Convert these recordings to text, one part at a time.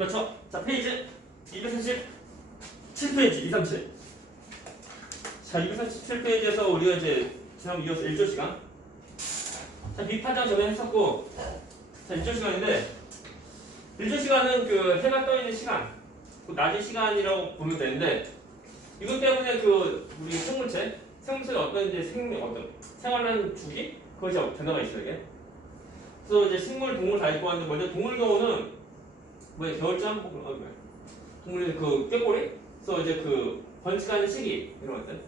그렇죠? 자, 페이지 237페이지 237. 자, 237페이지에서 우리가 이제 지난번 이어서 1조 시간. 자, 비파장 전에 했었고, 자, 1조 시간인데, 1조 시간은 그 해가 떠 있는 시간, 그 낮의 시간이라고 보면 되는데, 이것 때문에 그 우리 생물체가 어떤 이제 어떤 생활하는 주기 그것이 변화가 있어요. 이게. 그래서 이제 식물, 동물 다 있고 하는데 먼저 동물 경우는 뭐야 겨울잠, 동물 그 꾀꼬리, 그래서 이제 그 번식하는 시기 이런 것들.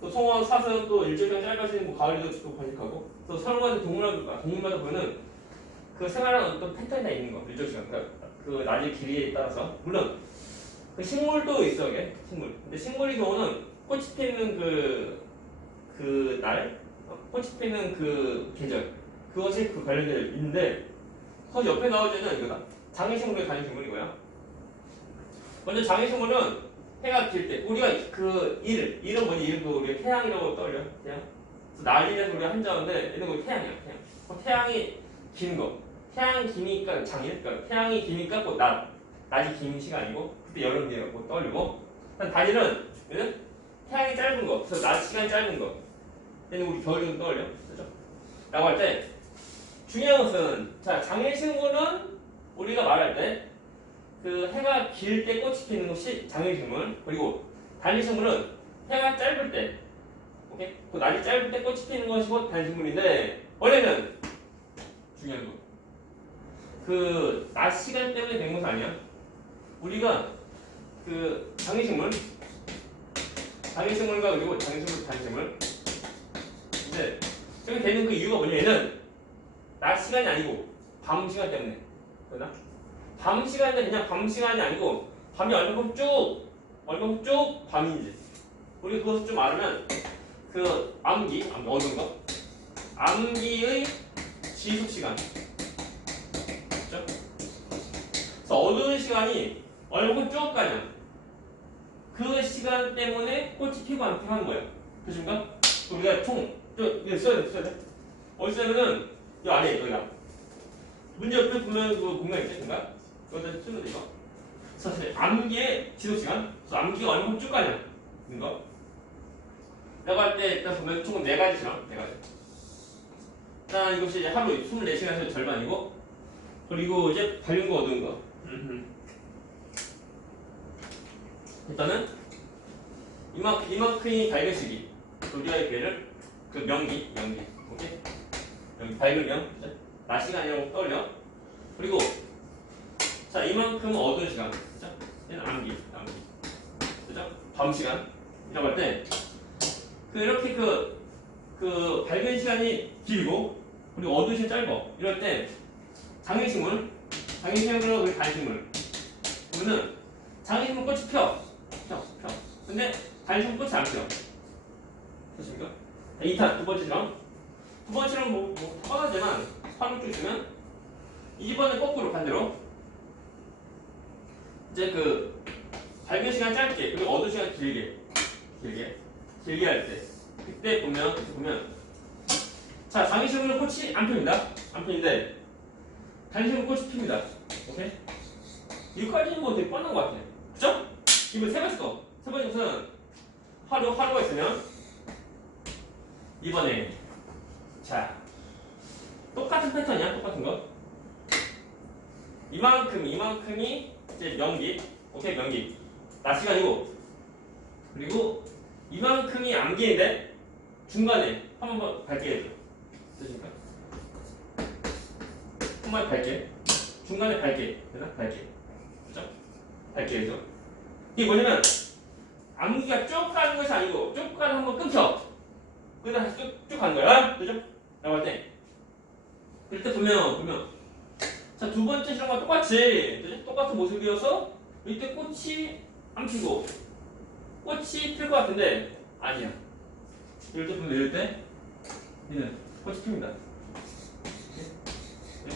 또 송어, 사슴 또 일주일간 짧아지는 뭐 가을에도 또 번식하고. 또 서로 가지 동물마다 보면은 그 생활하는 어떤 패턴이 다 있는 거. 일조 시간 그 낮의 길이에 따라서 물론. 그 식물도 있어, 이게 식물. 근데 식물의 경우는 꽃이 피는 그 날, 꽃이 피는 그 계절, 그것이 그 관련되어 있는데, 그 옆에 나오지는 이거다. 장애식물과 단식물이고요. 먼저 장애식물은 해가 길 때, 우리가 그 일은 뭐니? 일은 그 우리가 태양이라고 떠올려. 태양. 그래서 날일에서 우리가 한자인데, 얘는 그 태양이야, 태양. 그 태양이 긴 거. 태양이 기니까 장일, 그러니까 태양이 기니까 그 낮이 긴 시간이고, 그때 여름이라고 떠올리고, 단일은 얘는 태양이 짧은 거, 그래서 낮 시간이 짧은 거. 얘는 우리 겨울을 떠올려, 그죠? 라고 할 때 중요한 것은 자 장애식물은 우리가 말할 때 그 해가 길 때 꽃이 피는 것이 장애식물, 그리고 단식물은 해가 짧을 때, 오케이? 그 낮이 짧을 때 꽃이 피는 것이고 단식물인데 원래는 중요한 거. 그 낮 시간 때문에 된 것은 아니야. 우리가 그 장애식물과 그리고 장애식물, 단식물. 근데 저게 되는 그 이유가 뭐냐면은 낮 시간이 아니고 밤 시간 때문에. 그러나 밤 시간인데 그냥 밤 시간이 아니고 밤이 얼마큼 쭉 밤인지 우리 그것을 좀 알으면 그 어두운 거 암기의 지속 시간. 그렇죠? 그래서 어두운 시간이 얼마큼 쭉 가냐 그 시간 때문에 꽃이 피고 안 피고 하는 거예요. 그렇습니까? 우리가 이거 써야 돼. 어디 쓰냐면은 이 안에 여기다 문제 옆에 보면 그 공간 있지, 공간? 여기다 쓰면 돼 이거. 사실 암기의 지속 시간. 그래서 암기가 얼마큼 쭉 가냐 이거. 내가 할 때 일단 보면 총 4가지죠. 4가지. 일단 이것이 이제 하루 24시간에서 절반이고, 그리고 이제 밝은 거 어두운 거. 일단은 이만큼이 밝은 시기. 우리가 얘를 그 명기, 오케이? 여기 밝은 명, 낮 시간이라고 떠올려. 그리고 자 이만큼 어두운 시간, 그죠? 얘는 암기, 그죠? 밤 시간이라고 할 때 이렇게 그 밝은 시간이 길고 그리고 어두운 시간이 짧어. 이럴 때 장애식물과 우리 단식물 보면은 장애식물 꽃이 펴. 근데 단식물 꽃이 안 펴. 됐습니까? 2탄 두 번째랑 뭐 뻔하지만 화로 쭉 주면 이번에 거꾸로 반대로 이제 그 밝은 시간 짧게 그리고 어두운 시간 길게 할 때 그때 보면 자 장애식물은 꽃이 안 핍니다. 안 피는데 단식물은 꽃이 핍니다. 오케이? 여기까지는 뭐 되게 뻔한 것 같아. 그죠? 이번 세 번째 거. 세 번째 것은 하루가 있으면 이번에 자 똑같은 패턴이야. 똑같은 거 이만큼이 이제 명기. 오케이 명기 낮 시간이고 그리고 이만큼이 암기인데 중간에 한 번 밝게 해줘. 됐습니까? 한 번 밝게 중간에 밝게 되나? 밝게 그죠? 밝게 해줘. 이게 뭐냐면 암기가 쭉 가는 것이 아니고 쭉 가는 한번 끊겨. 그래서 다시 쭉 가는 거야. 그죠? 라고 할 때. 그럴 때 보면. 자, 두 번째 실험과 똑같이. 그죠? 똑같은 모습이어서 이때 꽃이 안 피고. 꽃이 필 것 같은데, 아니야. 이럴 때, 얘는 꽃이 핍니다.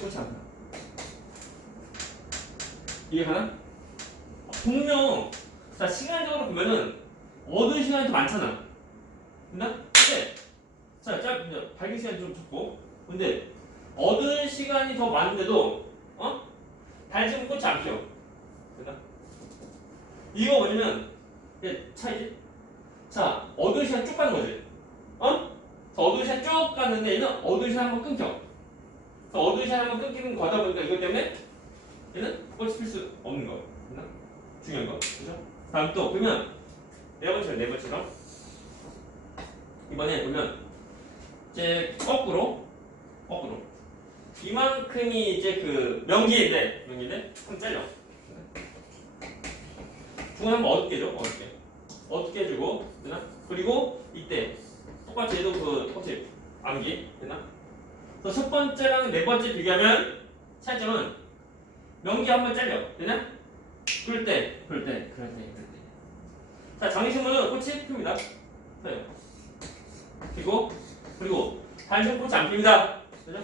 꽃이 안 펴. 이해가나? 분명, 자, 시간적으로 보면은 어두운 시간이 더 많잖아. 됐나? 근데 자, 밝은 시간이 좀 적고 근데 어두운 시간이 더 많은데도 단식물 꽃이 안 피어. 됐나? 이거 뭐냐면 차이지? 자, 어두운 시간 쭉 가는 거지. 어? 어두운 시간 쭉 갔는데 얘는 어두운 시간 한번 끊겨. 어두운 시간 한번 끊기는 거다 보니까 이것 때문에 얘는 꽃이 필 수 없는 거. 됐나? 중요한 거. 그죠? 다음 또 보면 네 번째로 이번에 보면 이제 거꾸로 이만큼이 이제 그 명기인데 한번 잘려. 중간 한번 어둡게 해줘. 어둡게 해주고 됐나? 그리고 이때 똑같이 얘도 똑같이 암기 됐나? 그래서 첫 번째랑 네 번째 비교하면 차이점은 명기 한번 잘려. 됐나? 그럴 때. 자, 장기신문은 꽃이 핍니다. 네. 그리고 단순 꽃이 안 핍니다. 됐나?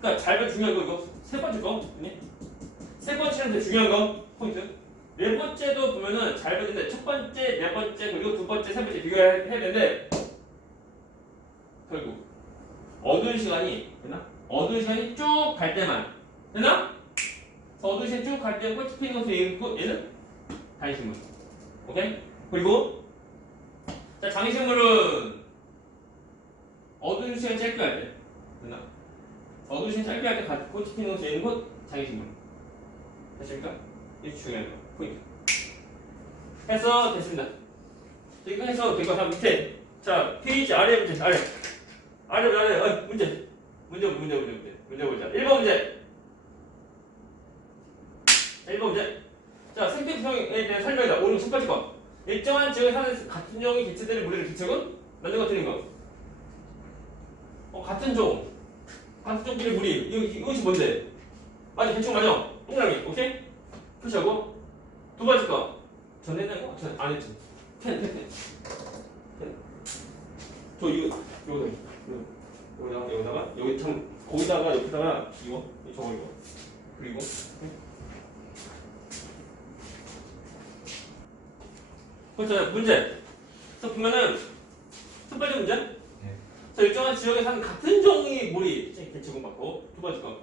그러니까 잘 봐, 중요한 거 이거 세 번째 거. 세 번째는 되게 중요한 거 포인트. 네 번째도 보면은 잘 보는데 첫 번째, 네 번째 그리고 두 번째, 세 번째 비교해야 되는데 결국 어두운 시간이 되나? 어두운 시간이 쭉 갈 때만 되나? 어두운 시간 쭉 갈 때 꽃이 피는 것을 얘는 단식물. 오케이? 그리고 자, 장식물은 어두운 시간 짧게 할 때 되나? 어두운 시간 짧게 할 때 꽃이 피는 것을 얘는 곧 장식물. 됐습니까? 이게 중요한 거. 포인트. 해서 됐습니다. 이거 해서 된 거 다음 밑에. 자, 페이지 아래 문제, 아래. 문제 보자. 1번 문제. 1번 문제. 자, 생태 구성에 대한 설명이다. 오늘 첫 번째 거. 일정한 지역에 사는 같은 종의 개체들의 무리를 기척은 맞는 거 틀린 거. 같은 종끼리 무리. 이것이 뭔데? 맞아, 대충 맞아. 동그라미. 오케이? 표시하고. 두 번째 거. 전 했는 거? 전 안 했지. 펜. 저 여기다가 여기 참 거기다가 옆에다가 이거. 그리고 그렇죠. 문제. 그래서 보면은 첫 번째 문제. 네. 자, 일정한 지역에 사는 같은 종의 무리 개체군 받고 두 번째 거.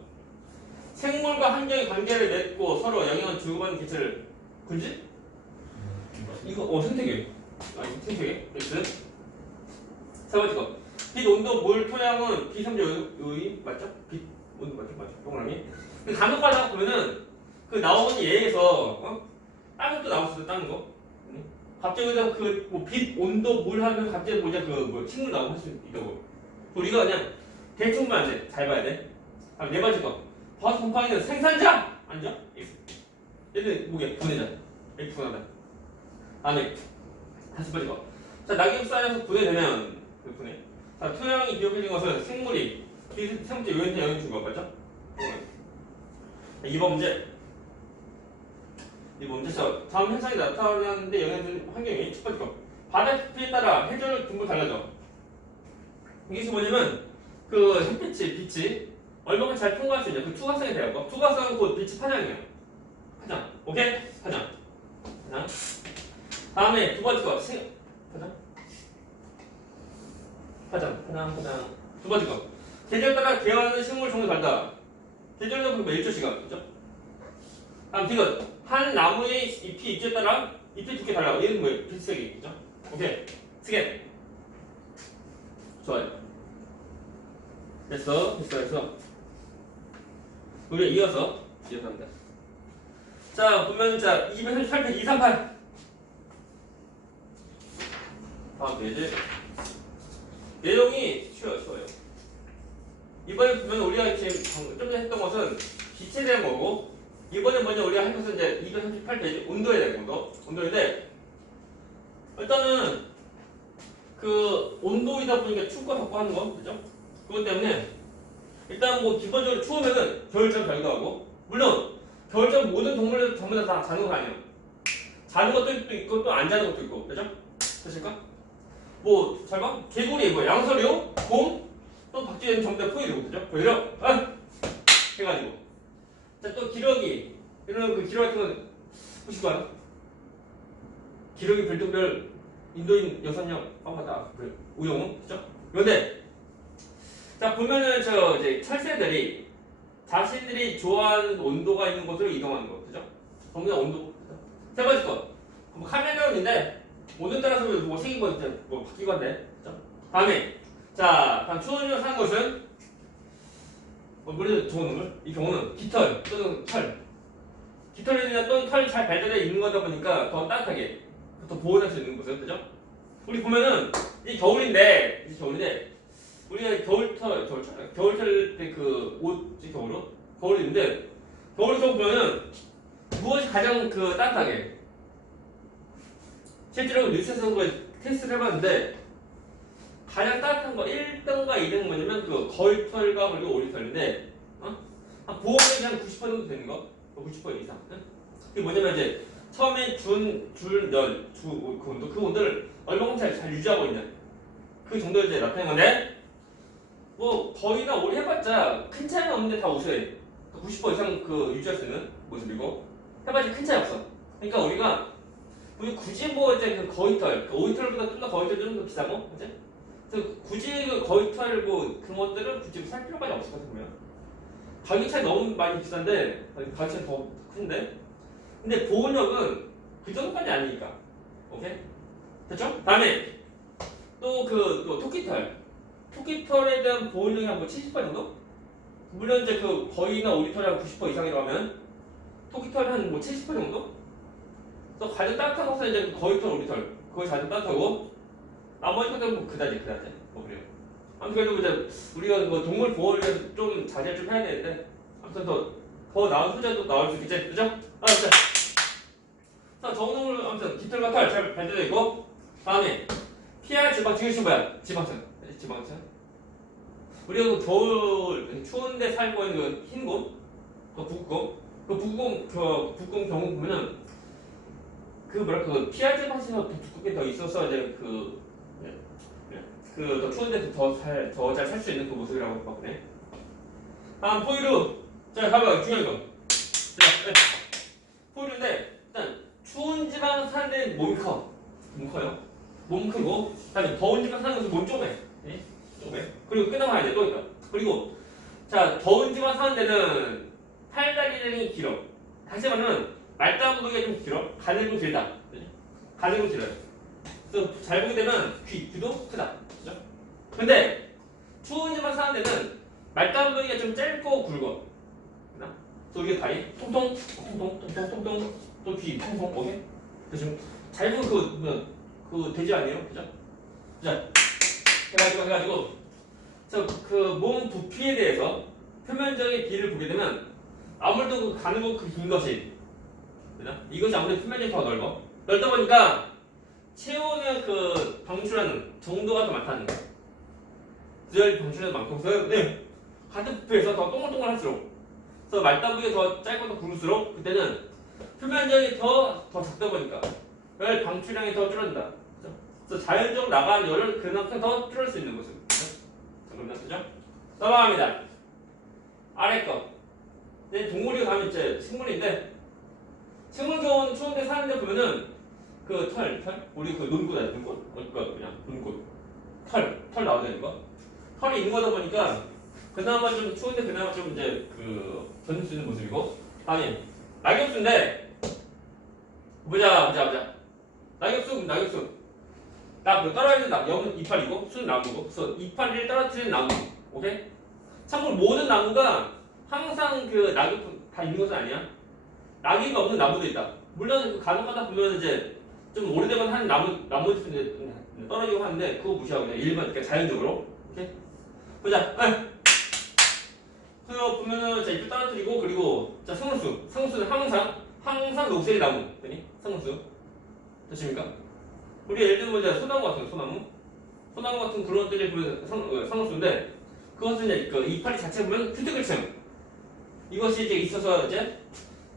생물과 환경의 관계를 맺고 서로 영향을 주고받는 개체를 군지? 이거 생태계. 생태계. X. 세 번째 거. 빛, 온도, 물, 토양은 비섬유 요인 맞죠? 빛, 온도 맞죠? 동그라미. 간혹가다 보면은 그 나오는 예에서 다른 것도 나왔어요. 다른 거. 갑자기 뭐 빛, 온도, 물 하면 갑자기 식물 나오고 할 수 있다고. 우리가 그냥 대충 보면 안 돼. 잘 봐야 돼. 다음 네 번째 거. 버스 곰팡이는 생산자 아니죠? 얘는 뭐게? 분해자. X 분해자. 다음에 다섯 번째 거. 자, 낙엽 쌓여서 분해되면 분해. 자, 토양이 비옥해진 것은 생물이 세 번째 요인한테 영향 준 거 맞죠? 2번 문제. 자, 다음 현상이 나타나는데 영향 주는 환경이 첫 번째 거. 바다 깊이에 따라 해절 분포 달라져. 이게 뭐냐면 그 빛이 얼마큼 잘 통과할 수 있냐. 그 투과성에 대한 거. 투과성은 곧 빛이 파장이에요. 파장. 오케이? 파장. 다음에 두 번째 거. 파장. 두 번째 거. 계절에 따라 개화하는 식물 종류 다르다. 계절은 그러면 1조시간. 그죠? 다음 이거. 한 나무의 잎이 입지에 따라 잎이 두께 달라. 얘는 뭐예요? 빛색이. 그죠? 오케이. 스캔. 좋아요. 됐어. 우리가 이어서 합니다. 자, 보면 238페이지 238. 다음 페이지. 내용이 쉬워요. 이번에 보면 우리가 지금 좀 전에 했던 것은 빛에 대한 거고, 이번에 먼저 우리가 할 것은 이제 238페이지 온도에 대한 거고, 온도인데, 일단은 그 온도이다 보니까 춥고 덥고 하는 거, 그죠? 그것 때문에 일단 뭐 기본적으로 추우면은 겨울잠 자기도 하고, 물론 겨울잠 모든 동물들 전부 다 자는 거 아니에요. 자는 것도 있고 또 안 자는 것도 있고, 그죠? 그렇습니까? 뭐 잘 봐. 개구리, 양서류, 곰, 또 박쥐는 전부 다 포유류, 그죠? 포유류, 해가지고. 자, 또 기러기, 이런 그 기러기 같은 건 보실 거야. 기러기 별똥별 인도인 여성형 맞다. 우용, 그죠? 그런데 자, 보면은 이제 철새들이 자신들이 좋아하는 온도가 있는 곳으로 이동하는 거. 그죠? 전부 다 온도. 그죠? 세 번째 거. 뭐 카멜레온인데 온도에 따라서 뭐 생긴 거 이제 뭐 바뀌고 한데. 그죠? 다음에 다음 추운지방 사는 것은 물론 좋은 놈을 이 경우는 깃털 또는 털. 깃털이나 또는 털이 잘 발달되어 있는 거다 보니까 더 따뜻하게 더 보온할 수 있는 곳은 그죠? 우리 보면은 이제 겨울인데 우리가 겨울철 때 그 옷 겨울인데 겨울에서 보면은 무엇이 가장 그 따뜻하게 실제로 뉴스에서 테스트를 해봤는데 가장 따뜻한 거 1등과 2등은 뭐냐면 그 거위털과 그리고 오리털인데 한 보온력이 한 90% 정도 되는 거 90% 이상. 그게 뭐냐면 이제 처음에 그 온도 그 온도를 얼마만큼 잘 유지하고 있냐 그 정도를 이제 나타낸 건데 뭐 거의나 오래 해봤자 큰 차이는 없는데 다 우수해. 90% 이상 그 유지할 수 있는 모습이고 해봤자 큰 차이 없어. 그러니까 우리 굳이 뭐 이제 그 거위털, 그 오리털보다 좀 더 거위털 좀 더 비싸고, 그지? 그래서 굳이 그 거위털 뭐 그런 것들은 굳이 살 필요가 없을 것 같아요. 가격 차이 너무 많이 비싼데 가격 차이 더 큰데, 근데 보온력은 그 정도까지 아니니까, 오케이? 됐죠? 다음에 또 토끼털에 대한 보온력이 한 뭐 70% 정도? 물론 이제 그 거위나 오리털이 한 90% 이상이라고 하면 토끼털이 한 뭐 70% 정도? 그래서 가장 따뜻한 것은 이제 거위털, 오리털 그거 가장 따뜻하고 나머지 것들은 뭐 그다지 뭐 그래요. 아무튼 그래도 이제 우리가 뭐 동물 보호를 위해서 좀 자제를 좀 해야 되는데 아무튼 더 나은 소재도 나올 수 있겠지, 그죠? 자, 저온동물 아무튼 깃털과 털 잘 발달되어 있고 다음에 피하 지방 지금 뭐야? 지방층. 우리가 그 겨울 추운데 살고 있는 그 흰곰, 그 북극곰 경우 보면은 그 뭐랄까 피하 지방층이 더 두껍게 더 있어서 이제 더 추운데 더 잘 살 수 있는 그 모습이라고 봤네. 다음 포유류. 자, 봐봐 중요한 거. 자, 포유류인데 일단 추운 지방 사는 데는 몸이 커. 몸 커요. 몸 크고 그다음에 더운 지방 사는 것은 몸 쪼매. 쪼매. 그리고 끝나가야 돼. 또 있다. 그리고 자 더운 지방 사는 데는 팔다리량이 길어. 다시 말하면 말다무기가 좀 길어. 가늘고 좀 길다. 가늘고 길어요. 그래서 잘 보게 되면 귀도 크다. 그죠? 근데 추운 지방 사는 데는 말다무기가 좀 짧고 굵어. 또 이게 다리 통통 또 귀 통통 오케이? 그래서 잘 보면 그 돼지 아니에요? 그죠? 자 해가지고 그 몸 부피에 대해서 표면적인 비를 보게 되면 아무래도 그 가늘고 긴 것이 그죠? 이것이 아무래도 표면적이 더 넓다 보니까 체온의 그 방출하는 정도가 더 많다는 거예요. 늘 방출하는 많고 그래서 같은 부피에서 더 동글동글할수록 그래서 말다부에 더 짧고 더 굵을수록 그때는 표면적이 더 작다 보니까 열 방출량이 더 줄어든다. 그죠? 그래서 자연적으로 나가는 열을 그만큼 더 줄일 수 있는 모습. 그죠? 그죠? 넘어갑니다. 아래 거. 동물이 가면 이제 식물인데 식물 좋은 추운데 사는데 보면은 그 털 우리 그 논꽃 아니야 논꽃 그냥 논꽃 털 나오는 거 털이 있는 거다 보니까 그나마 좀 추운데 그나마 좀 이제 그 견딜 수 있는 모습이고 아니 낙엽수인데 보자 낙엽수 떨어지는 나무는 이파리고 수는 나무고 그래서 이파리를 떨어뜨리는 나무 오케이? 참고로 모든 나무가 항상 그 낙엽 다 있는 것은 아니야. 낙엽이 없는 나무도 있다. 물론 간혹가다 보면 이제 좀 오래되면 한 나무들이 떨어지고 하는데 그거 무시하고 그냥 일반 그러니까 자연적으로 오케이? 보자. 그거 보면은 자 잎을 떨어뜨리고 그리고 자 상수는 항상 녹색의 나무 되니 상수 됐습니까? 우리 예를 들면 이제 소나무 같은 그런 것들이 보면 상수인데 그것은 이제 그 이파리 자체 보면 큐티클층 이것이 이제 있어서 이제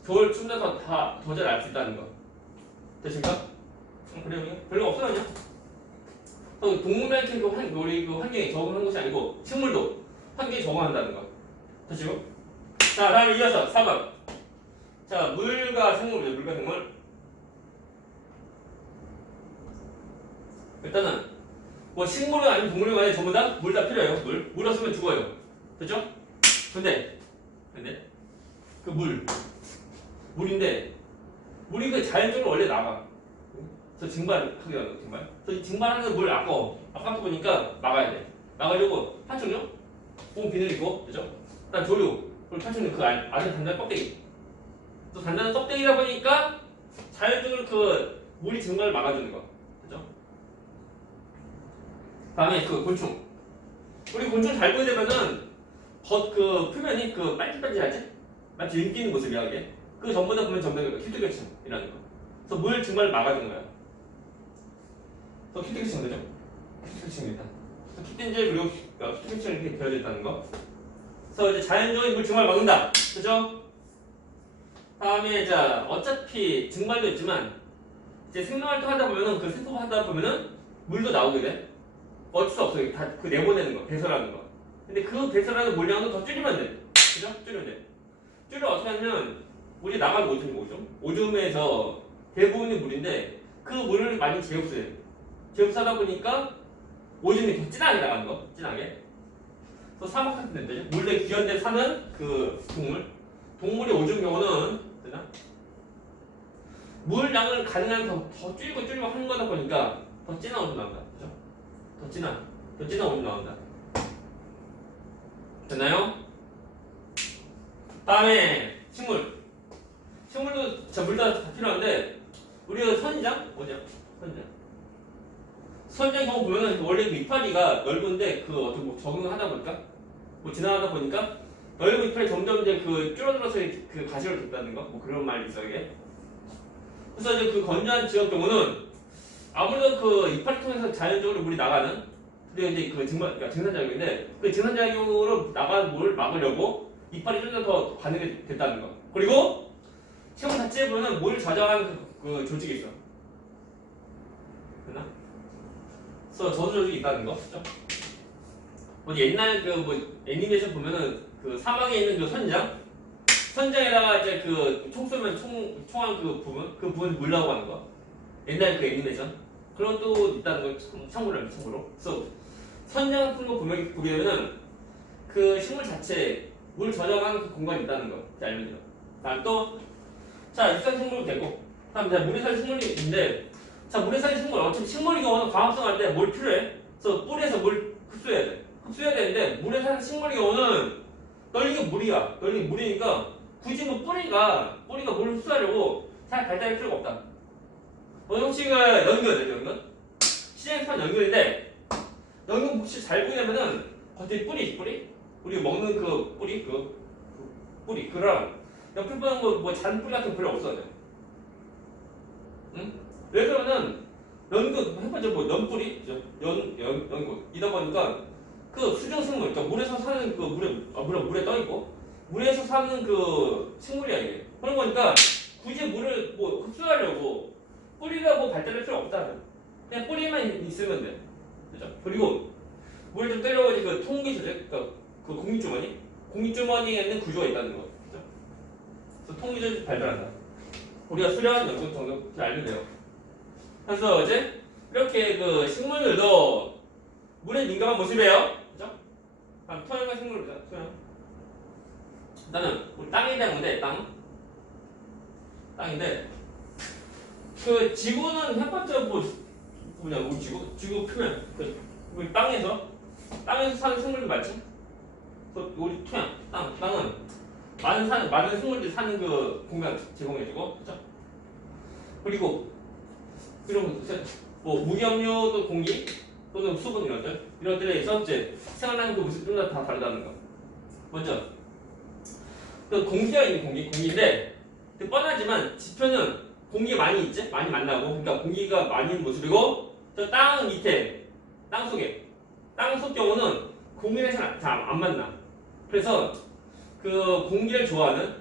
겨울 춤도 더 잘 알 수 있다는 거 됐습니까? 그래요? 별로 없어 그냥. 동물한테 우리 그 환경에 적응한 것이 아니고 식물도 환경에 적응한다는 거. 됐죠? 자, 다음에 이어서 4번. 자, 물과 생물. 일단은 뭐 식물은 아니면 동물이 아니면 전부 다 물 다 필요해요. 물 없으면 죽어요. 됐죠? 근데 근데 그 물인데 물이 그 자연적으로 원래 나가. 그래서 증발하게 하는 거 증발. 그래서 이 증발하는 물 아까 보니까 막아야 돼. 막으려고 파충류, 공 비늘이고, 그죠? 그다음 조류, 그리고 파충류 그 안에 단단한 껍데기. 또 단단한 껍데기다 보니까 자연적으로 그 물이 증발을 막아주는 거, 그죠? 다음에 그 곤충. 우리 곤충 잘 보이려면은 그 표면이 그 반질반질하지? 마치 윤기는 모습이야 이게. 그 전부 다 보면 전부 다 큐티클층이라는 거. 그래서 물 증발을 막아주는 거야. 그래서 큐티클층 되죠? 큐티클층입니다. 큐티클층 그리고 큐티클층이 이렇게 되어져 있다는 거. 그래서 이제 자연적인 물 증발을 막는다, 그죠? 다음에 자 어차피 증발도 있지만 이제 생명활동 하다 보면은 그 세포 하다 보면은 물도 나오게 돼. 어쩔 수 없어. 다 그 내보내는 거, 배설하는 거. 근데 그 배설하는 물량도 더 줄이면 돼. 그죠? 줄이면 돼. 줄여 어떻게 하면 우리 나가는 오줌에서 대부분이 물인데 그 물을 많이 제흡수해. 제흡수하다 보니까 오줌이 더 진하게 나가는 거, 진하게. 그래서 사막 같은 데죠. 물에 귀한 데 사는 그 동물의 오줌 경우는 되나? 물량을 가능한 더 줄이고 하는 거다 보니까 더 진한 오줌 나온다. 그죠? 더 진한 오줌 나온다. 됐나요? 다음에 식물도 물도 다 필요한데 우리가 선인장 뭐냐? 선인장 경우 보면은 원래 그 이파리가 넓은데 그 어떻게 뭐 적응을 하다 보니까 뭐 지나가다 보니까 넓은 이파리 점점 이제 그 줄어들어서 그 가시를 줬다는 거 뭐 그런 말이 있어요 이게. 그래서 이제 그 건조한 지역 경우는 아무래도 그 이파리 통해서 자연적으로 물이 나가는 근데 이제 그 그러니까 증산작용인데 그 증산작용으로 나가는 물을 막으려고 이파리 좀 더 가능하게 됐다는 거. 그리고 식물 자체에 보면 물을 저장하는 그 조직이 있어. 됐나? 그래서 저수 조직이 있다는 거. 그죠? 뭐 옛날 그 뭐 애니메이션 보면은 그 사막에 있는 그 선장에다가 이제 그 총 쏘면 총알 그 부분 물 나오고 하는 거. 옛날 그 애니메이션 그런 것도 있다는 거 참고로. 그래서 선장 같은 거 보게 되면은 그 식물 자체에 물 저장하는 그 공간이 있다는 거 알면 돼요. 다음 또 자 육상 식물도 되고 다음 자 물에 사는 식물이 있는데 자 물에 사는 식물 어차피 식물이 경우는 광합성할 때 뭘 필요해? 그래서 뿌리에서 물 흡수해야 돼. 흡수해야 되는데 물에 사는 식물의 경우는 널린 게 물이니까 굳이 뭐 뿌리가 물 흡수하려고 잘 발달할 필요가 없다. 형식은 연근 시장에서 파는 연근인데 연근 혹시 잘 보이냐면은 겉에 뿌리 우리 먹는 그 뿌리 그랑 옆에 보는 뭐 잔뿌리 같은 거 별로 없어요. 응? 왜 그러면은 연근 해봤죠 뭐 연뿌리 연근 이다 보니까 그 수중생물 그러니까 물에서 사는 그 물에 떠 있고 물에서 사는 그 식물이야 이게. 그런 거니까 굳이 물을 뭐 흡수하려고 뿌리가 뭐 발달할 필요 없다. 그냥 뿌리만 있으면 돼. 그죠? 그리고 물을 좀 때려가지 그 통기조직, 그러니까 그 공기주머니에 있는 구조가 있다는 거. 그죠? 그래서 통기조직 발달한다. 우리가 수려한 연구 정도 잘 알면 돼요. 그래서 이제 이렇게 그 식물들도 물에 민감한 모습이에요. 그죠? 다음 토양과 식물을 보자. 토양. 일단은 우리 땅에 대한 건데 땅인데 그 지구는 햇볕 뭐냐 우리 지구 표면 우리 땅에서 사는 생물들 맞지? 그 우리 토양 땅은 많은 생물들이 사는 그 공간 제공해주고 그죠? 그리고 뭐 무기압류도 공기 또는 수분 이런 것들에 이제 생활하는 그 모습이 좀 다 다르다는 거. 먼저 그 공기가 있는 공기인데 뻔하지만 지표는 공기가 많이 있지? 많이 만나고 그러니까 공기가 많이 있는 모습이고 저 땅 밑에 땅 속 경우는 공기랑 잘 안 만나. 그래서 그 공기를 좋아하는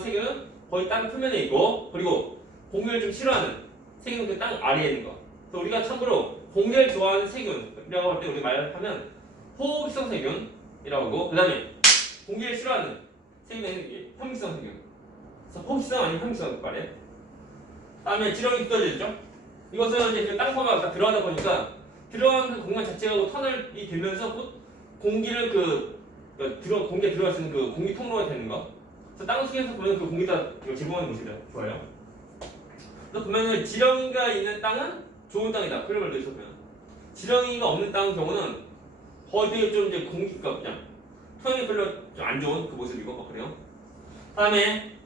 세균은 거의 땅 표면에 있고 그리고 공기를 좀 싫어하는 세균은 그 땅 아래에 있는 거. 그래서 우리가 참고로 공기를 좋아하는 세균이라고 할 때 우리 말하면 호흡성 세균이라고 하고 그 다음에 공기를 싫어하는 세균은 현미성 세균. 그래서 호흡성 아니면 현미성 말이에요. 다음에 지렁이 두더지죠. 이것은 이제 그 땅속에 들어가다 보니까 들어간 그 공간 자체가 터널이 되면서 공기를 그 그러니까 공기에 들어갈 수 있는 그 공기 통로가 되는 거. 그래서 땅 속에서 보면 그 공기가 제공하는 모습이다. 좋아요. 그래서 보면은 지렁이가 있는 땅은 좋은 땅이다. 그런 말도 있었고요. 지렁이가 없는 땅의 경우는 거의 되게 좀 이제 공기가 그냥 토양이 별로 좀 안 좋은 그 모습이고 막 그래요. 다음에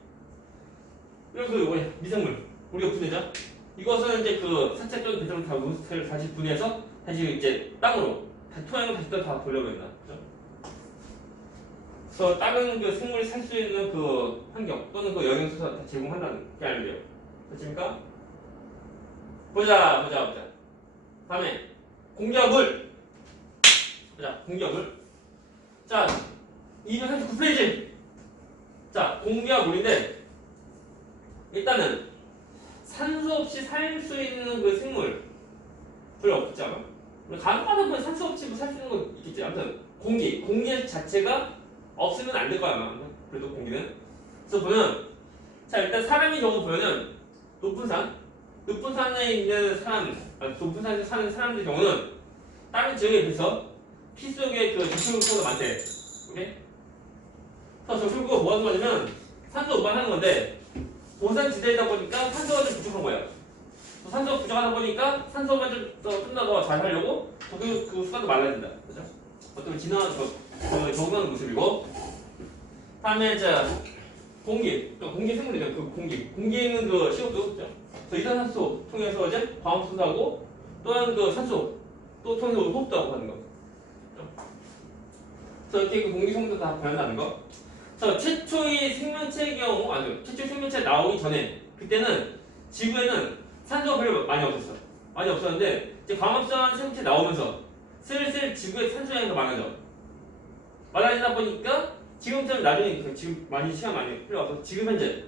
그 미생물 우리가 분해자 이것은 이제 그 산책적인 배설물 다 물을 다시 분해해서 다시 이제 땅으로 토양을 다시 또 다 돌려버린다. 그죠? 그래서 다른 그 생물이 살 수 있는 그 환경 또는 그 영양소사 다 제공한다는 게 알려요. 됐습니까? 보자. 다음에 공기와 물. 보자, 공기와 물. 자, 239페이지. 자, 공기와 물인데 일단은 산소 없이 살 수 있는 그 생물 별로 없지 않아? 가능하다면 산소 없이 살 수 있는 건 있겠지. 아무튼 공기 자체가 없으면 안 될 거야 아마. 그래도 공기는. 그래서 보면 자 일단 사람의 경우 보면은 높은 산에 있는 사람, 높은 산에 사는 사람들 경우는 다른 지역에 비해서 피 속에 그 저축구가 많대. 오케이? 그래서 저축구가 뭐 하는 거냐면 산소 운반하는 건데 고산지대이다 보니까 산소가 좀 부족한 거야. 산소가 부족하다 보니까 산소만 좀 더 잘 살려고 그 수가도 많아진다. 그죠? 어떤 적응하는 모습이고. 다음에 자 공기 생물이죠. 그 공기는 그 CO2, 그죠? 이산화탄소 통해서 이제 광합성도 하고 또한 그 산소 또 통해서 호흡도 하고 하는 거. 그래서 이렇게 그 공기 성분도 다 변한다는 거. 그래서 최초의 생명체의 경우 최초의 생명체 나오기 전에 그때는 지구에는 산소가 별로 많이 없었는데 이제 광합성한 생명체 나오면서 슬슬 지구에 산소 양이 더 많아지다 보니까 지금처럼 나중에 지금 많이 시간 많이 필요해서 지금 현재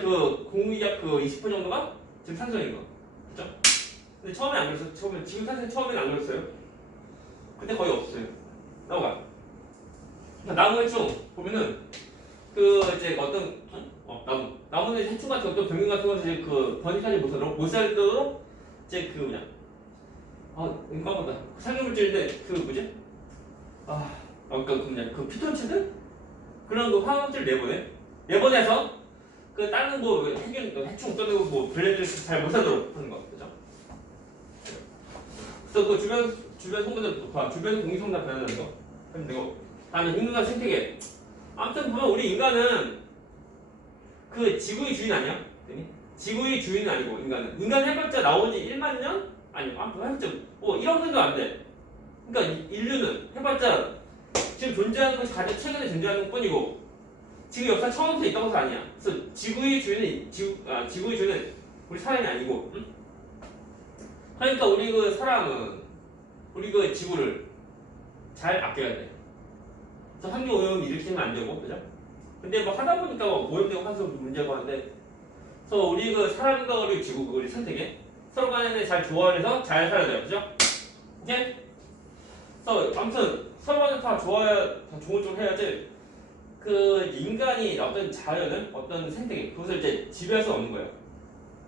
그 공기약 그 20% 정도가 지금 산소인 거, 그렇죠? 근데 처음에 안 그랬어요. 지금 산소 처음에는 안 그랬어요. 근데 거의 없어요. 나무 해충 보면은 그 이제 어떤 나무는 해충 같은 어떤 병균 같은 거 이제 그 번식하지 못 살도록 이제 그 뭐냐 까먹었다. 살균물질인데 그 뭐지? 그러니까 그 뭐냐 그 피톤치드 그런 그 화학물 내보내서 그 다른 뭐 해충 또는 뭐 블레들 잘 못 살도록 하는 거, 그죠? 그래서 그 주변 성분들 주변 공기 성분 다 변하는 거 하면 되고. 다음에 인간 생태계. 아무튼 보면 우리 인간은 그 지구의 주인 아니야? 지구의 주인은 아니고 인간 해봤자 나오지 1만 년? 아니면 해봤자 뭐 1억 년도 안 돼. 그러니까 인류는 해봤자 지금 존재하는 것이 가장 최근에 존재하는 것 뿐이고 지구 역사 처음부터 있다고 해서 아니야. 그래서 지구의 주인은 우리 사람이 아니고. 응? 그러니까 우리 그 사람은 우리 그 지구를 잘 아껴야 돼. 그래서 환경 오염 일으키면 안 되고, 그죠? 근데 뭐 하다 보니까 뭐 오염되고 환수 문제가 하는데, 그래서 우리 그 사람과 우리 지구, 우리 선택에 서로 간에 잘 조화해서 잘 살아야 돼요, 그죠? 오케이? 그래서 아무튼 서로 간에 다 좋은 쪽으로 해야지. 그 인간이 어떤 자연을 어떤 생태계 그것을 이제 지배할 수 없는 거예요.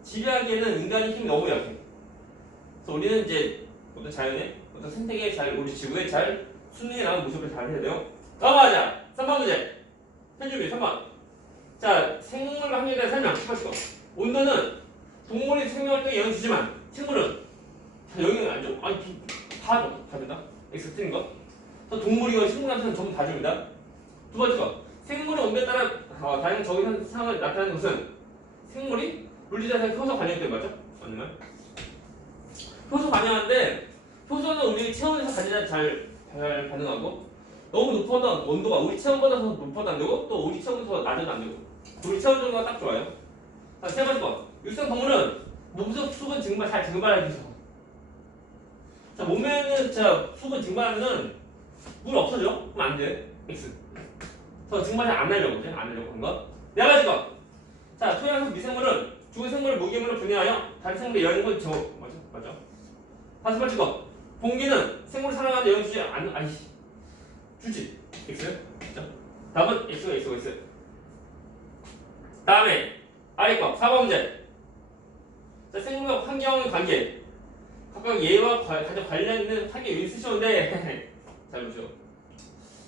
지배하기에는 인간의 힘이 너무 약해. 그래서 우리는 이제 어떤 자연의 어떤 생태계에 우리 지구에 잘 순응해 나가는 모습을 잘 해야 돼요. 넘어가자. 3번 문제. 편집이 3번. 자, 생물 환경에 대한 설명. 18번. 온도는 동물이 생명활동에 영향을 주지만 생물은 영향을 안 줘? 아니, 다 줘. 다 준다. X 틀린 거. 또 동물이건 식물한테는 전부 다 줍니다. 두 번째 거. 생물의 온도에 따라 다양한 적응 상황을 나타내는 것은 생물이 물리자산의 효소 관련 때문에 맞죠? 아니면 효소 관련한데 효소는 우리 체온에서 가장 잘 반응하고 너무 높아도 온도가 우리 체온보다 더 높아도 안 되고 또 우리 체온보다 더 낮아도 안 되고 우리 체온 정도가 딱 좋아요. 자, 세 번째 거. 육상 동물은 몸속 수분 잘 증발하기 위해서. 자, 몸에는 수분 증발하면은 물 없어져? 그럼 안 돼. X. 더 증발을 안 하려고 한 거. 네 번째 거. 자, 토양속 미생물은 죽은 생물을 무기물로 분해하여 다른 생물의 영양분 맞죠? 다섯 번째 거. 공기는 생물을 살아가는 영양 주지. X. 그죠? 답은 X가 X. 다음에 아래 거 4번 문제. 자, 생물과 환경의 관계. 각각 얘와 가장 관련 있는 환경 요인 쓰셨는데 잘 보죠.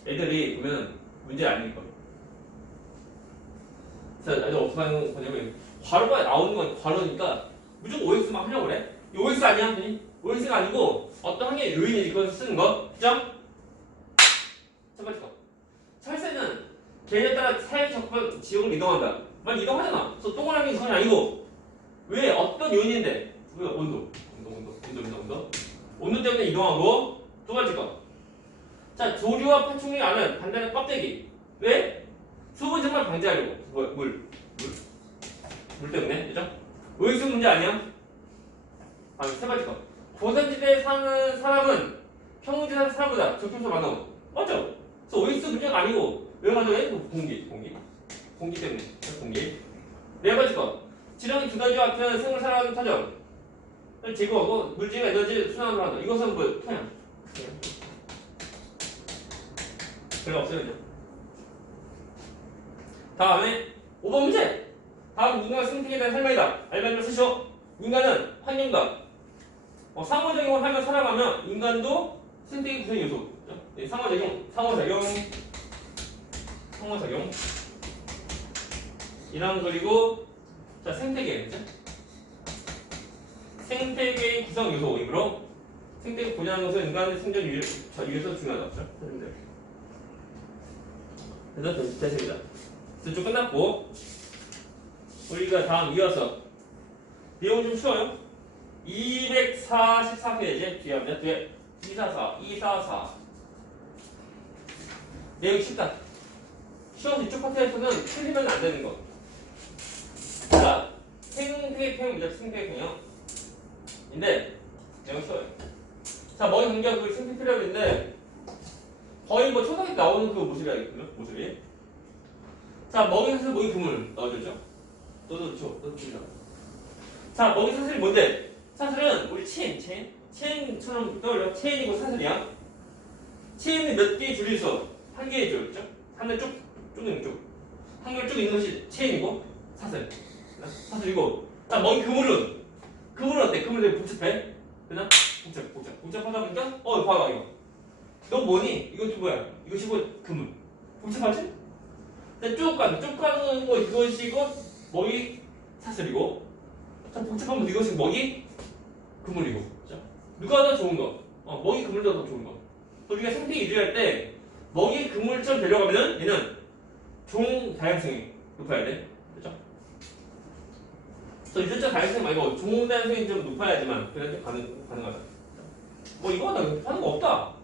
애들이 보면 문제 아닐 거예요. 그래서 애들 어떻게 하는 거냐면 괄호가 나오는 건 괄호니까 무조건 OX만 하려고 그래. 이 OX 아니야? OX가 아니고 어떤 한 개의 요인이 이걸 쓰는 거. 그죠? 첫 번째 거. 철새는 개에 따라 사회 적분 지역을 이동한다. 만 이동하잖아. 그래서 동그라미 이성이 아니고 왜 어떤 요인인데? 왜 온도 때문에 이동하고 두 번째 거. 자, 조류와 파충류 안은 반대는 껍데기. 왜? 수분 증말 방지하려고. 물 때문에. 그죠? OX 문제 아니야? 세 번째 거. 고산지대에 사는 사람은 평지에 사는 사람보다 적정수 많아. 맞죠? 그래서 OX 문제가 아니고 왜 가져해? 공기 때문에. 공기. 네 번째 거. 지렁이 두 가지와 같은 생물 살아가는 타정. 제거하고 물질과 에너지 순환을 한다. 이것은 뭐? 토양. 별로 없어요, 그죠? 다음에 5번 문제. 다음 인간의 생태계에 대한 설명이다. 알맞는 쓰시오. 인간은 환경과 상호작용을 하며 살아가며 인간도 생태계 구성 요소. 네, 상호작용 이랑 그리고 자 생태계, 그죠? 생태계의 구성 요소이므로 생태계 보존하는 것은 인간의 생존 위해서 중요하다. 그래서 됐습니다. 그래서 좀 끝났고 우리가 다음 이어서 내용 좀 쉬워요. 244페이지 뒤에 합니다. 뒤에 244 내용이 쉽다. 시험 이쪽 파트에서는 틀리면 안 되는 거. 자, 생태계평입니다. 생태계평인데 내용 쉬워요. 자, 머리 공격 그 생태피라미드인데 거의 뭐 초등학교 나오는 그 모습이야겠군요. 모습이. 자, 먹이 사슬 먹이 그물 넣어줬죠. 너도 그리라. 자, 먹이 사슬이 뭔데? 사슬은 우리 체인처럼 떠올려. 체인이고 사슬이야. 체인이 몇 개의 줄이 있어? 한 개의 줄, 그죠? 하늘 쭉 있는 쭉. 한 개 쭉 있는 것이 체인이고 사슬이고. 자, 먹이 그물은 어때? 그물 되게 복잡해. 그냥 복잡하다 보니까 봐봐 이거. 너 뭐니? 이것도 뭐야? 이것이 뭐 그물. 복잡하지? 근데 쭉 가는 거 이것이고 먹이 사슬이고. 자, 복잡하면 이것이 먹이 그물이고. 그죠? 누가 더 좋은 거? 먹이 그물도 더 좋은 거. 우리가 생태계 유지할 때 먹이 그물처럼 데려가면은 얘는 종 다양성이 높아야 돼. 그죠? 그래서 유전자 다양성 말고 종 다양성이 좀 높아야지만 그래야지 가능하다. 뭐 이거 하는 거 없다.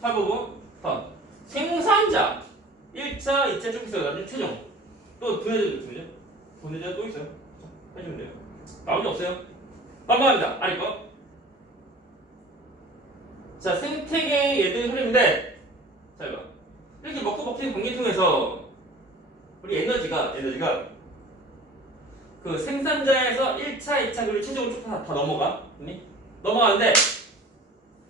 사보고 다 생산자 1차, 2차 쭉 있어요. 나중에 최종 또 분해자 또 있어요. 해주면 돼요. 나머지 없어요. 넘어갑니다. 아니 거. 자, 생태계의 예들의 흐름인데 자 이거 이렇게 먹고 먹히는 관계 통해서 우리 에너지가 그 생산자에서 1차, 2차 그리고 최종으로 쭉 다 넘어가. 넘어가는데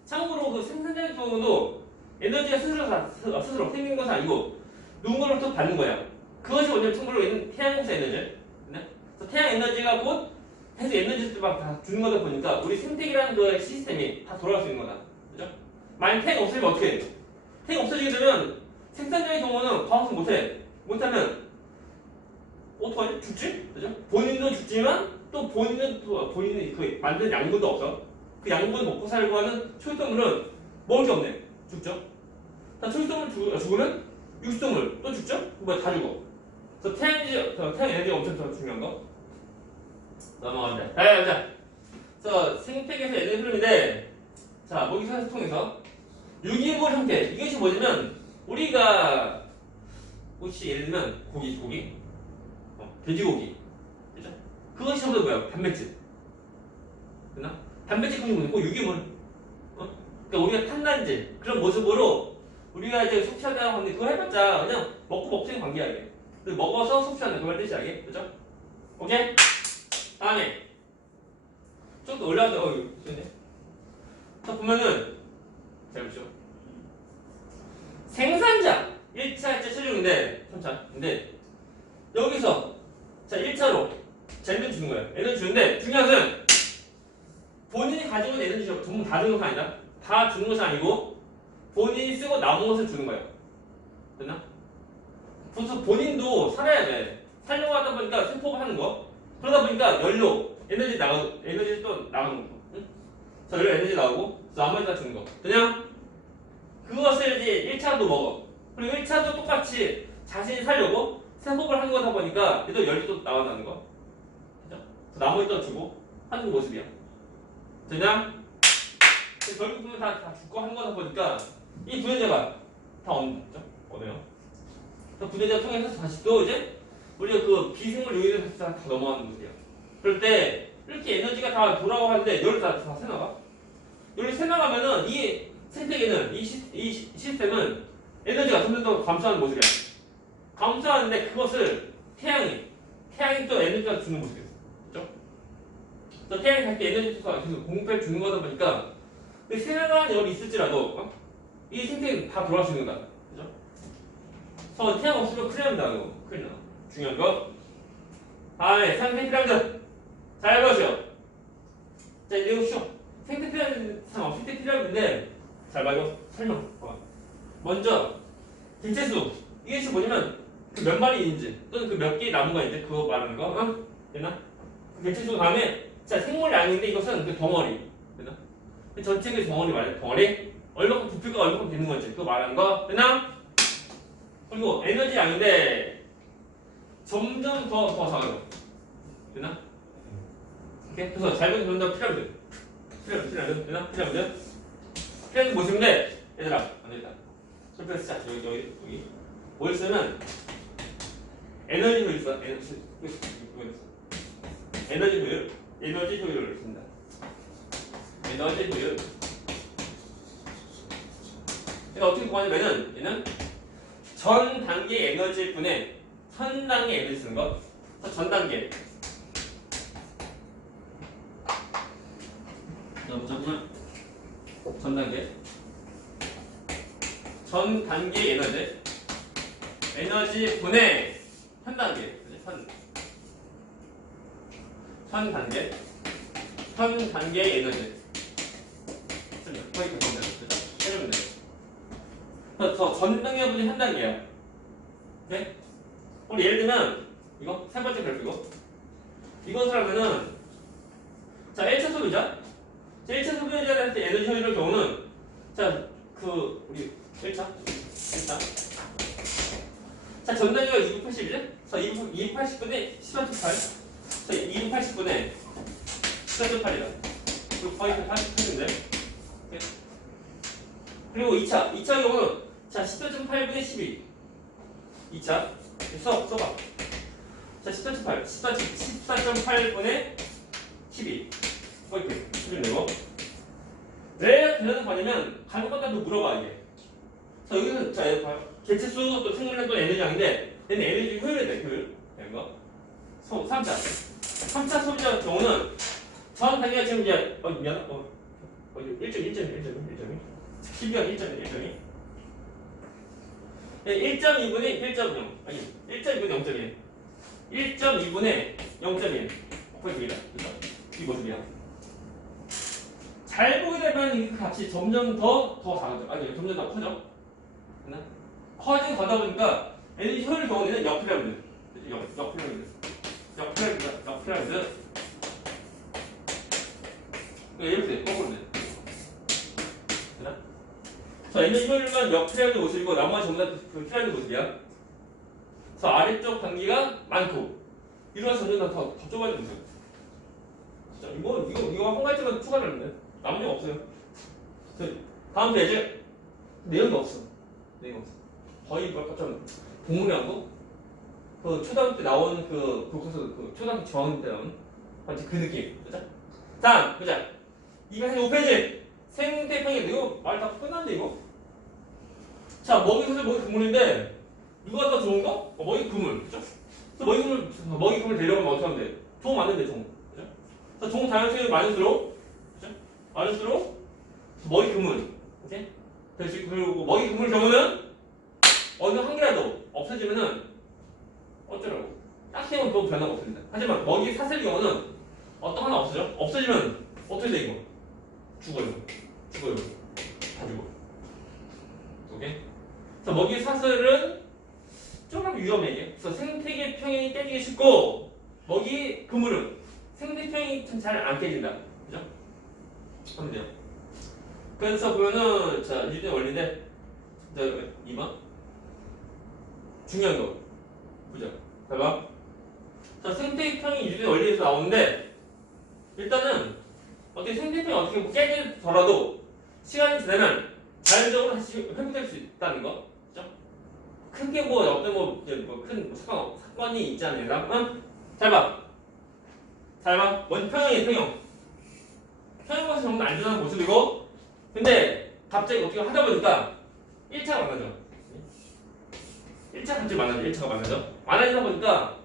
참고로 그 생산자의 경우도 에너지가 스스로 생기는 것은 아니고 누군가로부터 받는 거야. 그것이 뭐냐면 참고로 태양광 에너지. 그래서 태양 에너지가 곧 해서 에너지를 막 다 주는 거다 보니까 우리 생태계라는 그 시스템이 다 돌아갈 수 있는 거다. 그죠? 만약 태양 없어지면 어떻게 해? 태양 없어지게 되면 생산자의 경우는 과학성 못해. 못하면 어떡하지? 죽지? 그죠? 본인도 죽지만 또 본인이 그 만든 양분도 없어. 그 양분 먹고 살고 하는 초식동물은 먹을 게 없네. 죽죠? 다 초식동물 죽으면 육식동물 또 죽죠? 다 죽어. 그래서 태양 에너지가 엄청 중요한 거. 넘어갑니다. 자. 그래서 생태계에서 에너지 흐름인데, 자, 먹이사슬 통해서 유기물 형태. 이것이 뭐냐면, 우리가 혹시 예를 들면 고기, 돼지고기, 그죠? 그것이 전부 뭐야? 단백질. 됐나? 단백질 공급이 뭐고 유기물. 그러니까 우리가 탄단질 그런 모습으로 우리가 이제 섭취하다가 하는데 그거 해봤자 그냥 먹는 관계야 이게. 먹어서 섭취하는 그걸 뜻이 알게, 그죠? 오케이? 다음에 좀 더 올라가서 이거 자 보면은 잘 보시죠. 생산자 1차, 2차 최종인데 3차. 근데 여기서 자 1차로 에너지 주는 거예요. 에너지 주는데 중요한 것은 본인이 가지고 있는 에너지 전부 다 주는 것이 아니다. 다 주는 것이 아니고 본인이 쓰고 남은 것을 주는 거예요. 됐나? 그래서 본인도 살아야 돼. 살려고 하다 보니까 세포가 하는 거. 그러다 보니까 연료, 에너지 또 나가는 거. 응? 자, 연료 에너지 나오고, 나머지가 주는 거. 그냥 그것을 이제 1차도 먹어. 그리고 1차도 똑같이 자신이 살려고 세포를 하는 거다 보니까 얘도 연료도 나온다는 거. 그죠? 나머지 또 주고 하는 모습이야. 그냥 결국 다 죽고 하는 거다 보니까 이 분해자가 다 얻어요. 분해자 통해서 다시 또 이제 우리가 그 비생물 요인을 다 넘어가는 거예요. 그럴 때 이렇게 에너지가 다 돌아가고 하는데 열이 다 새나가. 열이 새나가면은 이 생태계는 이 시스템은 에너지가 점점 더 감소하는 모습이야. 감소하는데 그것을 태양이 또 에너지가 주는 모습이에요. 그렇죠? 또 태양이 갈 때 에너지가 계속 공급해 주는 거다 보니까 새나가는 열이 있을지라도 이 생태계는 다 돌아갈 수 있는 거다. 그죠? 그래서 태양 없으면 큰일 납니다. 큰일 나. 중요한 거. 다음에 생태 피라미드. 잘 보시오. 자, 이거 쉬워. 생태 피라미드인데 잘 봐요. 설명. 먼저 개체수. 이게 지금 뭐냐면 그 몇 마리 있는지 또는 그 몇 개의 나무가 있는지 그거 말하는 거. 응? 됐나? 그 개체수 다음에 자 생물이 아닌데 이것은 그 덩어리. 됐나? 그 전체 그 덩어리 말이야. 덩어리. 얼마큼 부피가 얼마큼 되는 건지 그거 말하는 거. 됐나? 그리고 에너지 양인데 점점 더 작아요. 됐나? 오케이? 그래서 잘 보면 점점 피라미드. 됐나? 피라미드 모습인데 얘들아 안 되겠다. 설명 시작. 여기 뭘 쓰면 에너지 효율 써. 에너지 효율을 씁니다. 에너지 효율. 그러니까 어떻게 구하냐면은 얘는 전 단계 에너지 분의 선 단계 에너지 쓰는 거. 전 단계. 잠깐만. 전 단계 에너지 분의 현 단계. 현 단계 에너지. 해주면 돼. 더 전 단계분이 현 단계야. 오케이? 우리 예를 들면 이거 세 번째 그래프고 이것을 하면은 자 1차 소비자. 자 1차 소비자를 할 때 에너지 효율의 경우는 자 그 우리 1차 자 전단위가 280이죠? 자 280분의 14.8 자 280분의 14.8이다 그리고 거의 88인데 그리고 2차 경우는 자 14.8분의 12 2차 써봐 자 14.8분의 12 거의 100 되고 왜 그러는 거냐면 간혹가다도 물어봐 이게. 자 여기는 자 여기 봐요. 개체수 또 생물량 또 에너지 양인데 얘는 에너지 효율에 대해 효율 이런 거. 3차 소비자 같은 경우는 전 단위가 지금 이제 미안 1.2 12가 1.2분의 1.0 아니 1.2분의 0.1 1.2분의 0.1 거의 됩니다. 그죠? 이 모습이야. 잘 보게 되면 이 값이 점점 더 작아져. 아니, 점점 더 커져. 됐나? 커지고 가다 보니까 에너지 효율 경우에는 역피라미드. 역피라미드. 이렇게 거꾸로 돼. 됐나? 자, 에너지 효율만 역피라미드 모습이고 나머지 전부 다 그 피라미드 모습이야. 그래서 아래쪽 단계가 많고 이러면서 점점 더 좁아지는 모습. 진짜 이거 한 가지만 추가를 나머지가 없어요. 다음 페이지 내용이 없어. 거의 좀 동물하고 그 초등학교 때 나온 그 교과서 그 초등학교 저학년 때 나온 마치 그 느낌. 그죠? 다음 보자. 245페이지 생태평행 이거 말 다 끝났는데 이거. 자 먹이 그물인데 누가 더 좋은 거? 먹이 그물. 그죠? 그래서 먹이 그물 데려가면 어떻게 하면 돼? 종 많은데 종. 그죠? 그래서 종 다양성이 많을수록 먹이 그물, 오케이? 그리고 먹이 그물 경우는 어느 한 개라도 없어지면은 어쩌라고? 딱히 하면 또 변화가 없습니다. 하지만 먹이 사슬 경우는 어떤 하나 없어져? 없어지면 어떻게 돼 이거? 죽어요. 다 죽어. 오케이? 그래서 먹이 사슬은 조금 위험해. 그래서 생태계 평형이 깨지기 쉽고 먹이 그물은 생태 평형이 잘 안 깨진다. 그죠? 하면 돼요. 그래서 보면은 자 유전의 원리인데 자 2번 중요한 거 보자. 봐봐. 자 생태 평이 유전의 원리에서 나오는데 일단은 어떻게 생태 평이 어떻게 깨지더라도 시간이 지나면 자연적으로 다시 회복될 수 있다는 거. 그죠? 크게 뭐 어떤 큰 사건이 있지 않느냐. 응? 잘 봐. 잘 봐. 먼저 평형이에요, 평형. 평형과는 정말 안전한 모습이고, 근데 갑자기 어떻게 하다 보니까 1차가 많아져. 1차 갑자기 많아져. 1차가 많아져. 많아지다 보니까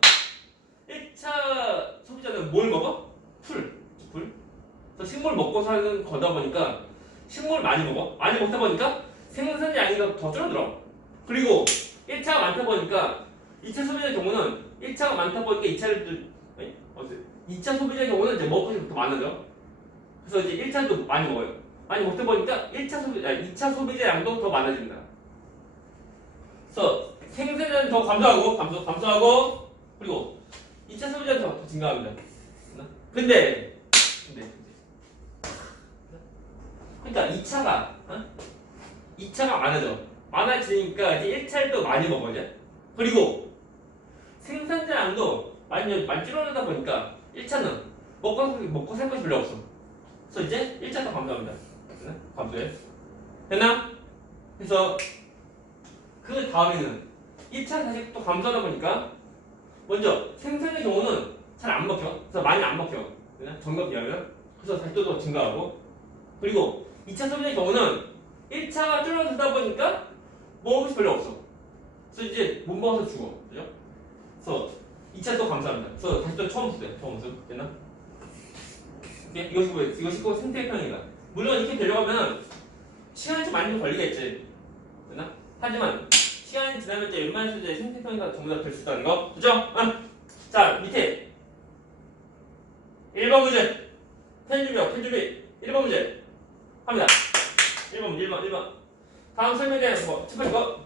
1차 소비자는 뭘 먹어? 풀. 그래서 식물 먹고 사는 거다 보니까 식물 많이 먹어. 많이 먹다 보니까 생산량이 더 줄어들어. 그리고 1차가 많다 보니까 2차 소비자의 경우는 1차가 많다 보니까 2차 소비자의 경우는 이제 먹을 것이 더 많아져. 그래서 이제 1차도 많이 먹어요. 많이 먹다 보니까 2차 소비자량도 더 많아집니다. 그래서 생산량이 더 감소하고 그리고 2차 소비자는 더 증가합니다. 근데 그러니까 2차가 많아지니까 이제 1차를 또 많이 먹어야 돼. 그리고 생산자량도 많이 줄어들다 보니까 1차는 먹고 살 것이 별로 없어. 그래서 이제 1차 더 감소합니다. 감소해. 됐나? 그래서 그 다음에는 2차 다시 또 감소하다 보니까 먼저 생산의 경우는 잘 안 먹혀. 그래서 많이 안 먹혀. 전과 비하면. 그래서 다시 또 더 증가하고. 그리고 2차 소비자의 경우는 1차가 줄어들다 보니까 먹을 것이 별로 없어. 그래서 이제 못 먹어서 죽어. 그죠? 그래서 2차 또 감소합니다. 그래서 다시 또 처음 모습. 됐나? 이것이 꼭 생태평이다. 물론 이렇게 되려고 하면 시간이 좀 많이 걸리겠지. 됐나? 하지만 시간이 지나면 이제 웬만한 수제의 생태평이가 전부 다 될 수 있다는 거. 그죠? 자, 밑에 1번 문제. 펜 준비. 1번 문제. 합니다. 1번. 다음 설명에 대한 거. 첫 번째 거.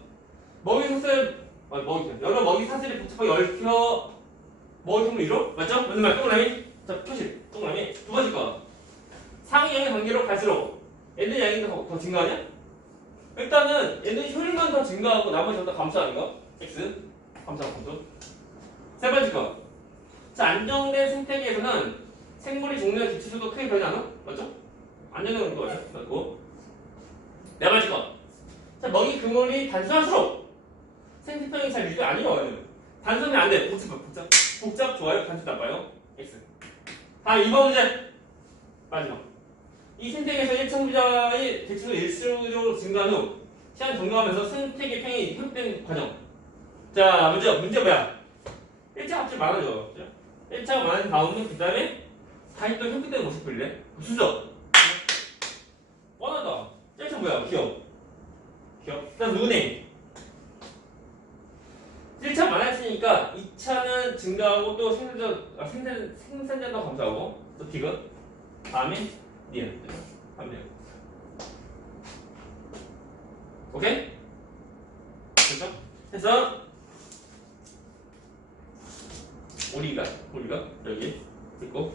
여러 먹이 사슬이 복잡하게 얽혀 먹이통을 이루? 맞죠? 맞는 말. 동그라미. 자, 표시. 동그라미. 두 번째 거. 상위 양의 관계로 갈수록 얘네 양이 더 증가하냐? 일단은 얘네 효율만 더 증가하고 나머지 전부 다 감소하는 거. X. 감소. 세 번째 거. 자, 안정된 생태계에서는 생물의 종류와 기체수도 크게 변하지 않아? 맞죠? 안정된 거 맞고. 네 번째 거. 자, 먹이 그물이 단순할수록 생태평이 잘 유지 안 이루어요. 단순하면 안 돼. 복잡 좋아요. 단순 나빠요. X. 다음 2번 문제. 마지막. 이 생태계에서 1차 소비자의 개체수가 일시적으로 증가한 후 시간 정도하면서 생태계 평이 회복된 과정. 자, 문제 뭐야? 1차가 갑자기 많아져. 1차가 많아진 다음에 그 다음에 다시 또 회복되는 모습 보일래? 순서. 뻔하다. 1차 뭐야? 기억. 그다음 누구네? 1차 많아지니까 2차는 증가하고 또 생산자도 감소하고 또 디귿. 다음에 니은. 하면 돼요. 오케이? 됐죠? 그래서 우리가 여기 있고